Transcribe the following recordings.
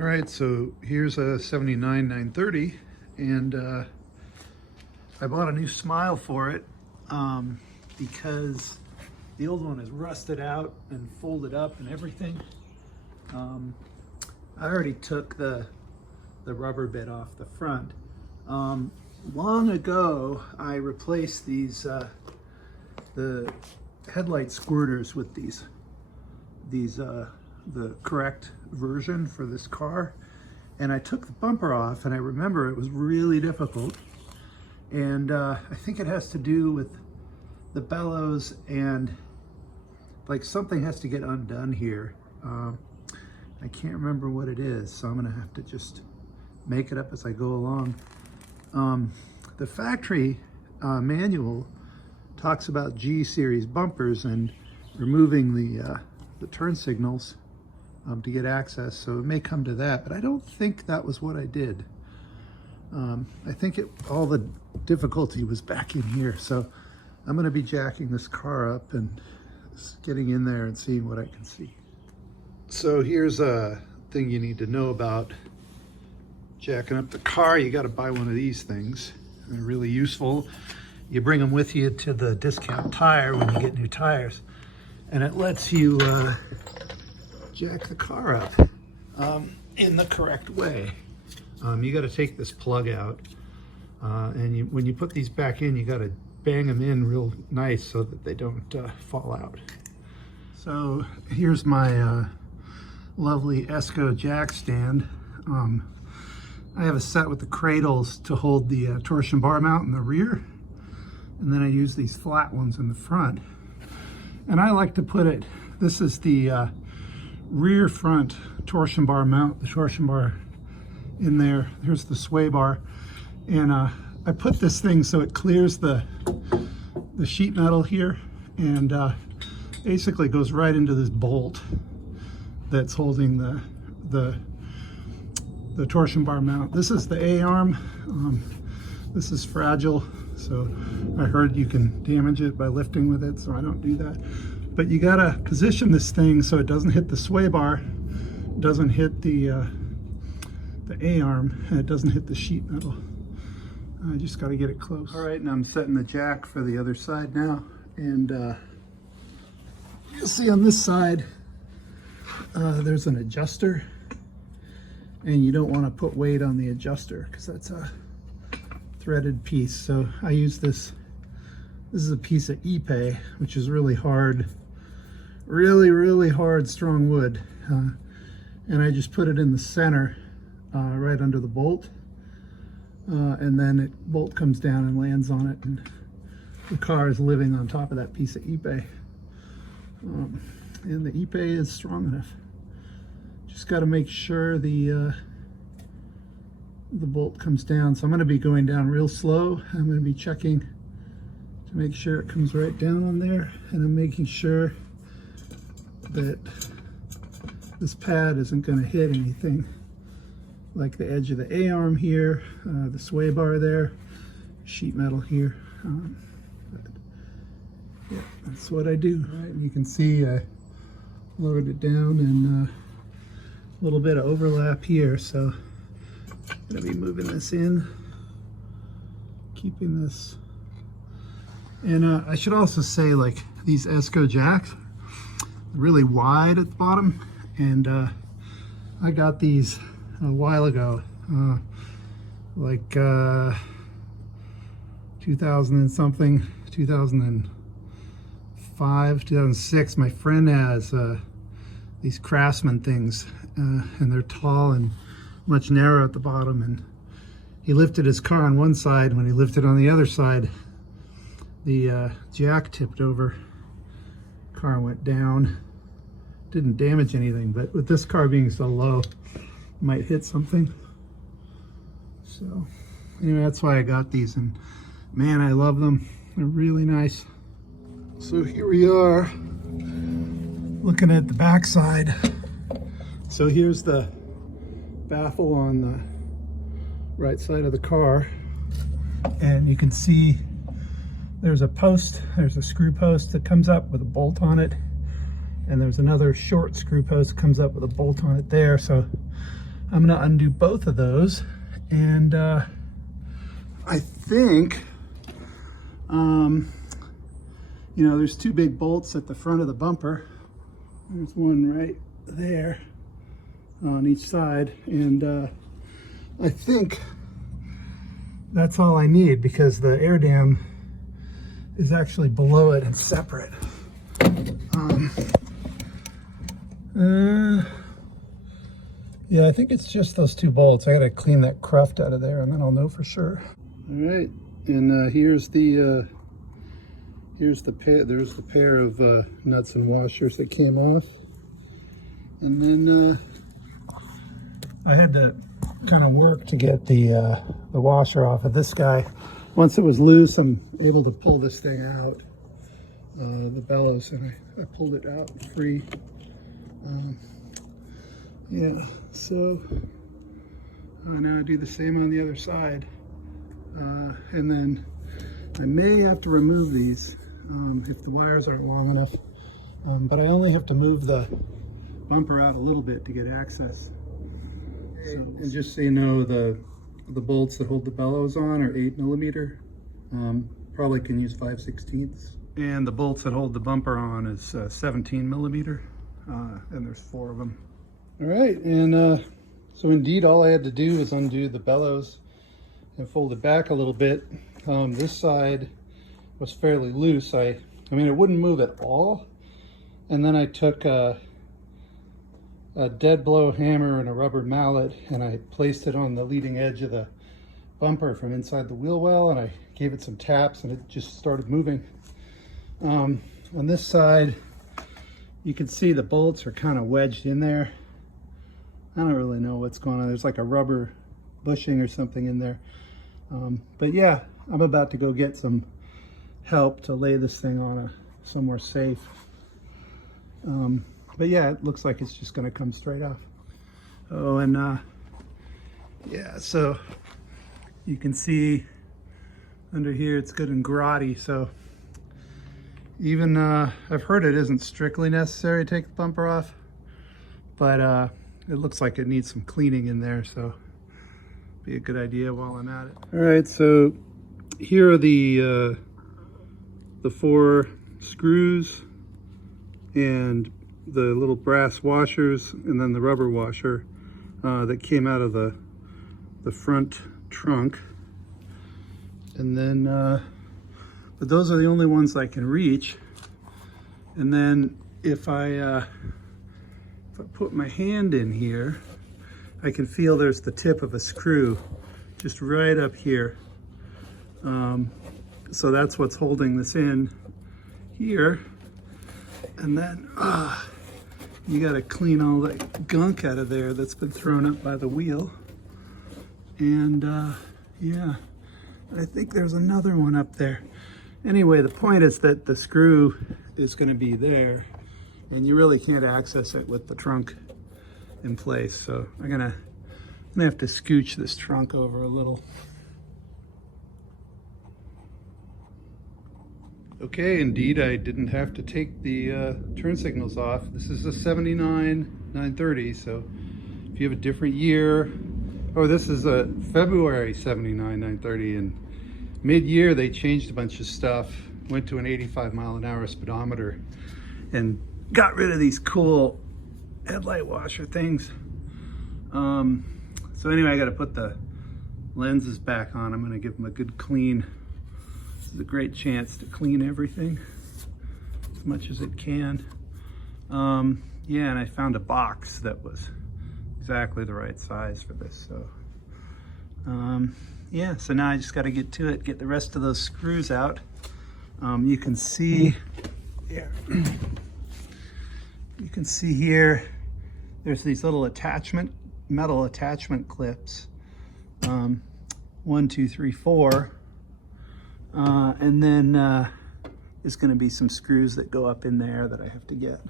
All right, so here's a 79 930, and I bought a new smile for it because the old one is rusted out and folded up and everything. I already took the rubber bit off the front. Long ago, I replaced these the headlight squirters with these the correct version for this car, and I took the bumper off, and I remember it was really difficult, and I think it has to do with the bellows, and like something has to get undone here. I can't remember what it is, so I'm gonna have to just make it up as I go along. The factory manual talks about G series bumpers and removing the turn signals to get access, so it may come to that, but I don't think that was what I did. I think all the difficulty was back in here, so I'm going to be jacking this car up and getting in there and seeing what I can see. So here's a thing you need to know about jacking up the car. You got to buy one of these things. They're really useful. You bring them with you to the discount tire when you get new tires, and it lets you jack the car up in the correct way. You got to take this plug out, and when you put these back in, you got to bang them in real nice so that they don't fall out. So here's my lovely Esco jack stand. I have a set with the cradles to hold the torsion bar mount in the rear, and then I use these flat ones in the front. And I like to put it, this is the rear front torsion bar mount, the torsion bar in there. Here's the sway bar, and I put this thing so it clears the sheet metal here, and basically goes right into this bolt that's holding the torsion bar mount. This is the A-arm. This is fragile, so I heard you can damage it by lifting with it, so I don't do that. But you gotta position this thing so it doesn't hit the sway bar, doesn't hit the A-arm, and it doesn't hit the sheet metal. I just gotta get it close. All right, and I'm setting the jack for the other side now, and you'll see on this side there's an adjuster, and you don't want to put weight on the adjuster because that's a threaded piece. So I use this is a piece of Ipe, which is really hard, really hard, strong wood, and I just put it in the center right under the bolt, and then the bolt comes down and lands on it, and the car is living on top of that piece of Ipe, and the Ipe is strong enough. Just got to make sure the bolt comes down. So I'm going to be going down real slow. I'm going to be checking to make sure it comes right down on there, and I'm making sure that this pad isn't going to hit anything like the edge of the A-arm here, the sway bar there, sheet metal here. But yeah, that's what I do. All right, and you can see I loaded it down, and a little bit of overlap here, so I'm going to be moving this in, keeping this. And I should also say, like, these Esco jacks are really wide at the bottom, and I got these a while ago, like 2000 and something, 2005, 2006. My friend has these Craftsman things, and they're tall and much narrower at the bottom, and he lifted his car on one side. When he lifted on the other side, the jack tipped over, car went down. Didn't damage anything, but with this car being so low, it might hit something. So anyway, that's why I got these, and man, I love them. They're really nice. So here we are looking at the back side. So here's the baffle on the right side of the car, and you can see there's a post, there's a screw post that comes up with a bolt on it, and there's another short screw post that comes up with a bolt on it there. So I'm gonna undo both of those, and I think, you know, there's two big bolts at the front of the bumper. There's one right there on each side, and I think that's all I need, because the air dam is actually below it and separate. Yeah, I think it's just those two bolts. I gotta clean that cruft out of there, and then I'll know for sure. All right, and here's the pair. There's the pair of nuts and washers that came off, and then I had to kind of work to get the washer off of this guy. Once it was loose, I'm able to pull this thing out, the bellows, and I pulled it out free. Yeah, so now I do the same on the other side, and then I may have to remove these if the wires aren't long enough, but I only have to move the bumper out a little bit to get access. So, and just so you know, the bolts that hold the bellows on are 8mm. Probably can use 5/16. And the bolts that hold the bumper on is 17mm, and there's 4 of them. All right, and so indeed all I had to do was undo the bellows and fold it back a little bit. This side was fairly loose. I mean, it wouldn't move at all. And then I took a dead blow hammer and a rubber mallet, and I placed it on the leading edge of the bumper from inside the wheel well, and I gave it some taps, and it just started moving. On this side, you can see the bolts are kind of wedged in there. I don't really know what's going on. There's like a rubber bushing or something in there. But yeah, I'm about to go get some help to lay this thing on somewhere safe. But yeah, it looks like it's just going to come straight off. Oh, and yeah, so you can see under here it's good and grotty. So even I've heard it isn't strictly necessary to take the bumper off, but it looks like it needs some cleaning in there, so be a good idea while I'm at it. All right, so here are the 4 screws and the little brass washers, and then the rubber washer that came out of the front trunk. And then, but those are the only ones I can reach. And then if I put my hand in here, I can feel there's the tip of a screw just right up here. So that's what's holding this in here. And then you got to clean all that gunk out of there that's been thrown up by the wheel. And yeah, I think there's another one up there. Anyway, the point is that the screw is going to be there, and you really can't access it with the trunk in place. So I'm gonna have to scooch this trunk over a little. Okay, indeed, I didn't have to take the turn signals off. This is a 79 930, so if you have a different year, oh, this is a February 79 930, and mid-year they changed a bunch of stuff, went to an 85-mile-an-hour speedometer, and got rid of these cool headlight washer things. So anyway, I got to put the lenses back on. I'm going to give them a good clean. This is a great chance to clean everything as much as it can. Yeah, and I found a box that was exactly the right size for this. So yeah, so now I just got to get to it, get the rest of those screws out. You can see, yeah. You can see here, there's these little metal attachment clips. 1, 2, 3, 4. And then there's gonna be some screws that go up in there that I have to get.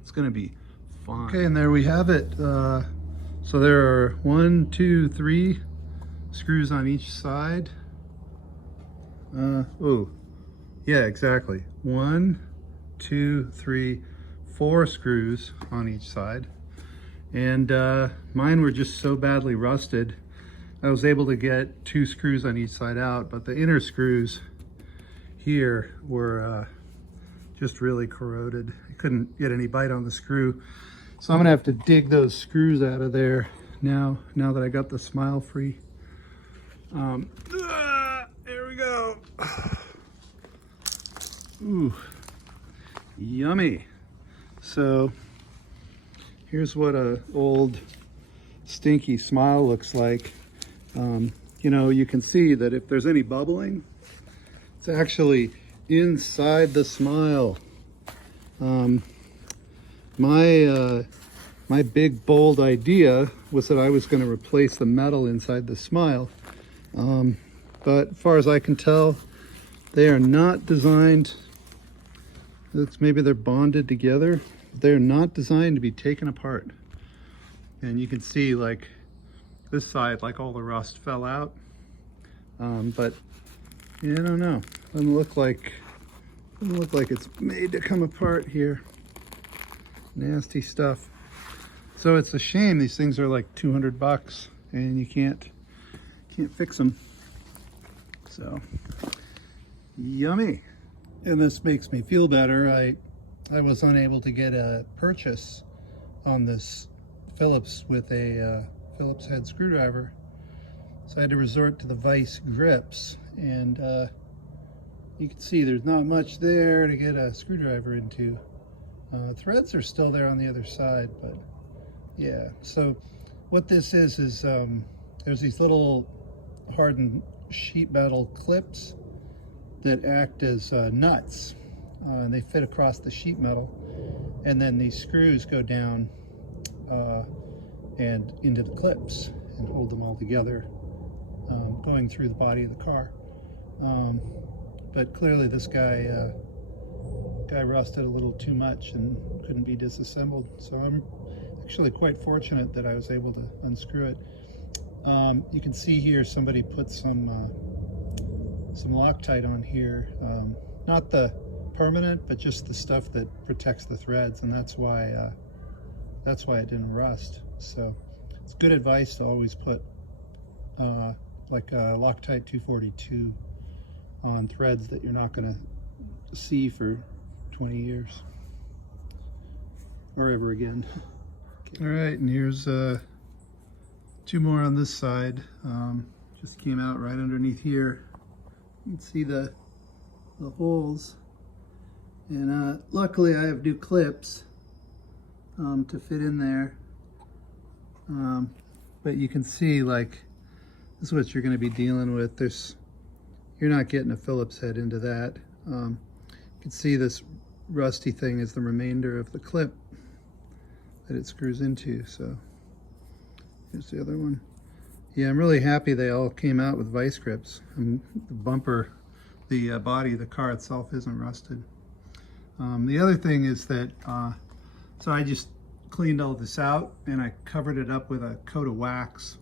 It's gonna be fun. Okay, and there we have it. So there are 1, 2, 3 screws on each side. Oh, yeah, exactly. 1, 2, 3, 4 screws on each side. And mine were just so badly rusted. I was able to get 2 screws on each side out, but the inner screws here were just really corroded. I couldn't get any bite on the screw. So I'm gonna have to dig those screws out of there now that I got the smile free. There we go. Ooh, yummy. So here's what a old stinky smile looks like. You know, you can see that if there's any bubbling, it's actually inside the smile. My big bold idea was that I was going to replace the metal inside the smile, but as far as I can tell, they are not designed. Maybe they're bonded together. They're not designed to be taken apart. And you can see, like this side, like all the rust fell out. But yeah, I don't know. Doesn't look like it's made to come apart here. Nasty stuff. So it's a shame these things are like 200 bucks and you can't fix them. So yummy. And this makes me feel better. I was unable to get a purchase on this Phillips with a Phillips head screwdriver, so I had to resort to the vice grips, and you can see there's not much there to get a screwdriver into. Threads are still there on the other side, but yeah. So what this is there's these little hardened sheet metal clips that act as nuts, and they fit across the sheet metal, and then these screws go down and into the clips and hold them all together, going through the body of the car. But clearly this guy rusted a little too much and couldn't be disassembled, so I'm actually quite fortunate that I was able to unscrew it. You can see here somebody put some Loctite on here, not the permanent, but just the stuff that protects the threads, and that's why it didn't rust. So it's good advice to always put like a Loctite 242 on threads that you're not going to see for 20 years or ever again. All right, and here's 2 more on this side. Just came out right underneath here. You can see the holes, and luckily I have new clips to fit in there. But you can see, like, this is what you're going to be dealing with. You're not getting a Phillips head into that. You can see this rusty thing is the remainder of the clip that it screws into. So here's the other one. Yeah, I'm really happy they all came out with vice grips. And the bumper, the body of the car itself isn't rusted. The other thing is that, so I just cleaned all this out and I covered it up with a coat of wax.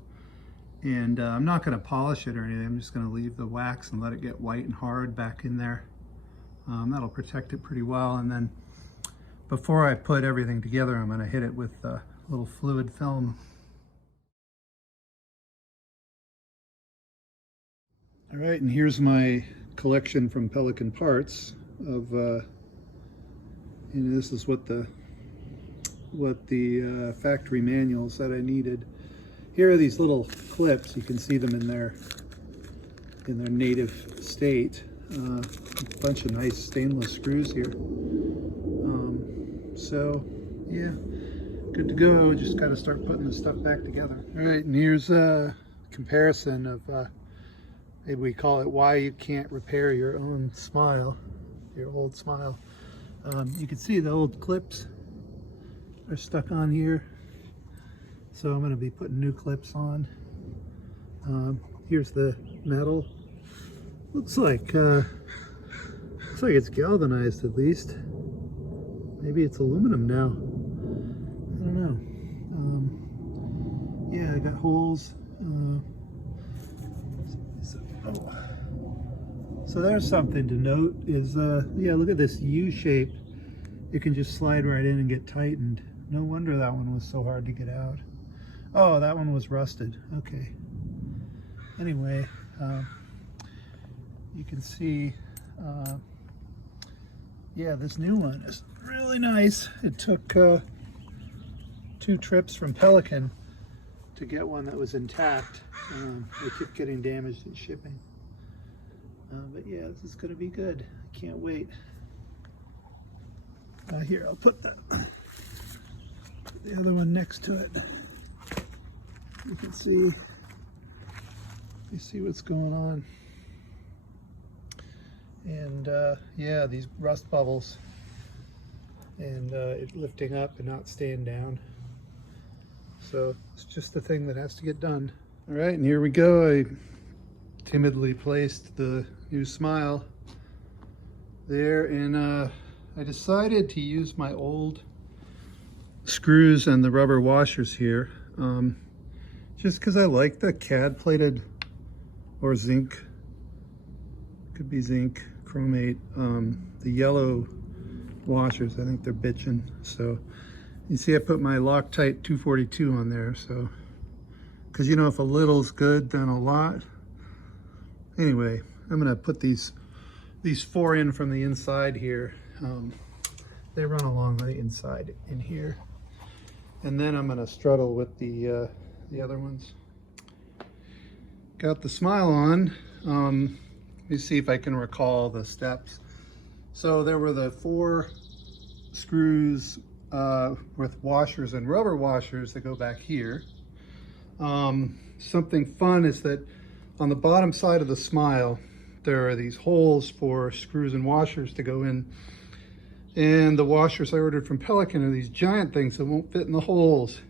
And I'm not going to polish it or anything. I'm just going to leave the wax and let it get white and hard back in there. That'll protect it pretty well. And then before I put everything together, I'm going to hit it with a little fluid film. All right, and here's my collection from Pelican Parts of, and this is what the factory manual said I needed. Here are these little clips. You can see them in their native state. A bunch of nice stainless screws here. So yeah, good to go. Just got to start putting this stuff back together. All right, and here's a comparison of maybe we call it why you can't repair your own smile, your old smile. You can see the old clips are stuck on here, so I'm going to be putting new clips on. Here's the metal. Looks like it's galvanized at least. Maybe it's aluminum now. I don't know. Yeah, I got holes. So there's something to note is, yeah, look at this U shape. It can just slide right in and get tightened. No wonder that one was so hard to get out. Oh, that one was rusted. Okay. Anyway, you can see, yeah, this new one is really nice. It took 2 trips from Pelican to get one that was intact. They kept getting damaged in shipping. But yeah, this is going to be good. I can't wait. Here, I'll put the other one next to it. You can see, you see what's going on. And yeah, these rust bubbles, and it lifting up and not staying down. So it's just the thing that has to get done. All right, and here we go. I timidly placed the new Smile there, and I decided to use my old screws and the rubber washers here, just because I like the CAD plated or zinc, could be zinc, chromate, the yellow washers. I think they're bitchin'. So you see I put my Loctite 242 on there, so because you know, if a little's good, then a lot. Anyway, I'm gonna put these 4 in from the inside here. They run along the inside in here, and then I'm gonna struggle with the other ones. Got the Smile on. Let me see if I can recall the steps. So there were the 4 screws with washers and rubber washers that go back here. Something fun is that on the bottom side of the Smile, there are these holes for screws and washers to go in. And the washers I ordered from Pelican are these giant things that won't fit in the holes,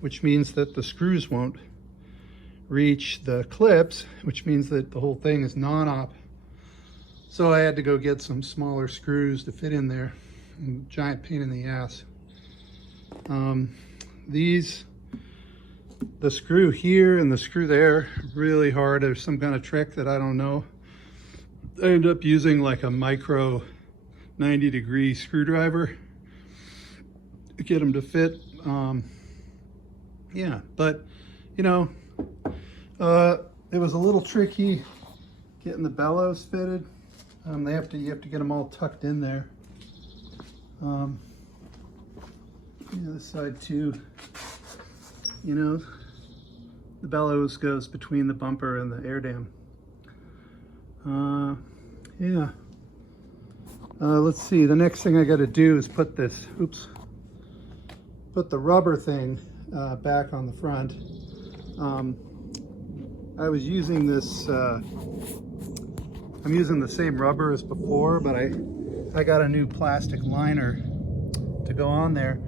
which means that the screws won't reach the clips, which means that the whole thing is non-op. So I had to go get some smaller screws to fit in there. Giant pain in the ass. The screw here and the screw there, really hard. There's some kind of trick that I don't know. I ended up using like a micro 90-degree screwdriver to get them to fit. Yeah, but you know, it was a little tricky getting the bellows fitted. You have to get them all tucked in there. Yeah, this side too. You know, the bellows goes between the bumper and the air dam. Yeah. Let's see, the next thing I got to do is put the rubber thing back on the front. I was using this, I'm using the same rubber as before, but I got a new plastic liner to go on there.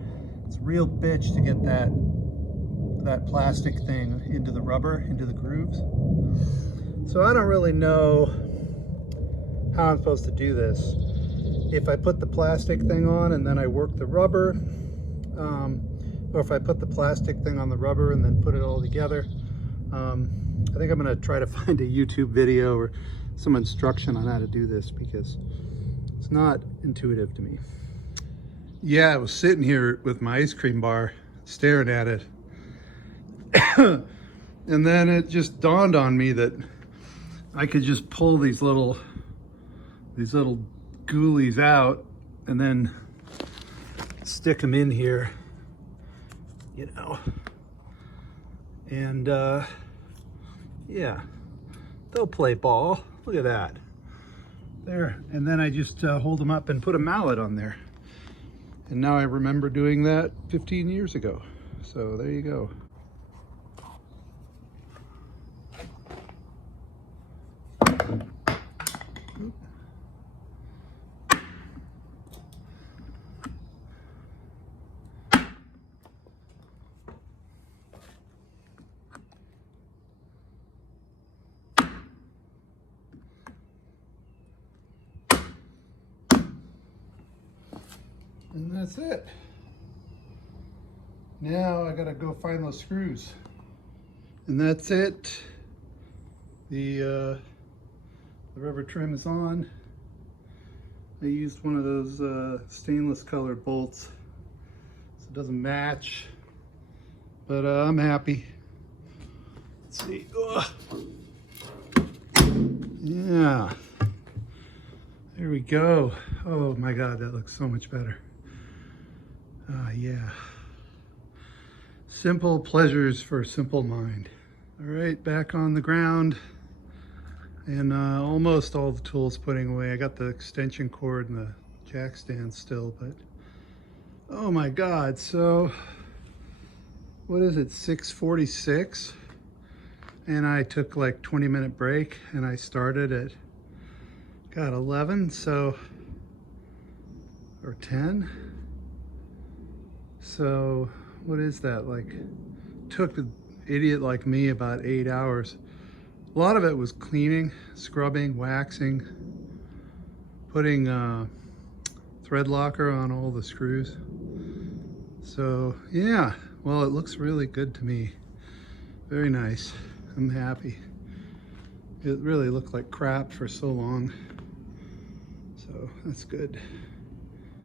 It's a real bitch to get that plastic thing into the rubber, into the grooves. So I don't really know how I'm supposed to do this. If I put the plastic thing on and then I work the rubber, or if I put the plastic thing on the rubber and then put it all together. I think I'm gonna try to find a YouTube video or some instruction on how to do this, because it's not intuitive to me. Yeah, I was sitting here with my ice cream bar staring at it. And then it just dawned on me that I could just pull these little ghoulies out and then stick them in here, you know, and yeah, they'll play ball. Look at that there. And then I just hold them up and put a mallet on there, and now I remember doing that 15 years ago. So there you go. And that's it. Now I gotta go find those screws. And that's it. The rubber trim is on. I used one of those stainless colored bolts. it doesn't match, but I'm happy. Let's see. Ugh. Yeah, there we go. Oh my God, that looks so much better. Yeah. Simple pleasures for a simple mind. All right, back on the ground, and almost all the tools putting away. I got the extension cord and the jack stand still, but oh my God. So what is it, 6:46? And I took like 20-minute break, and I started at, got 11, so, or 10. So what is that, like, took an idiot like me about 8 hours. A lot of it was cleaning, scrubbing, waxing, putting thread locker on all the screws. So yeah, well, it looks really good to me. Very nice. I'm happy. It really looked like crap for so long, so that's good.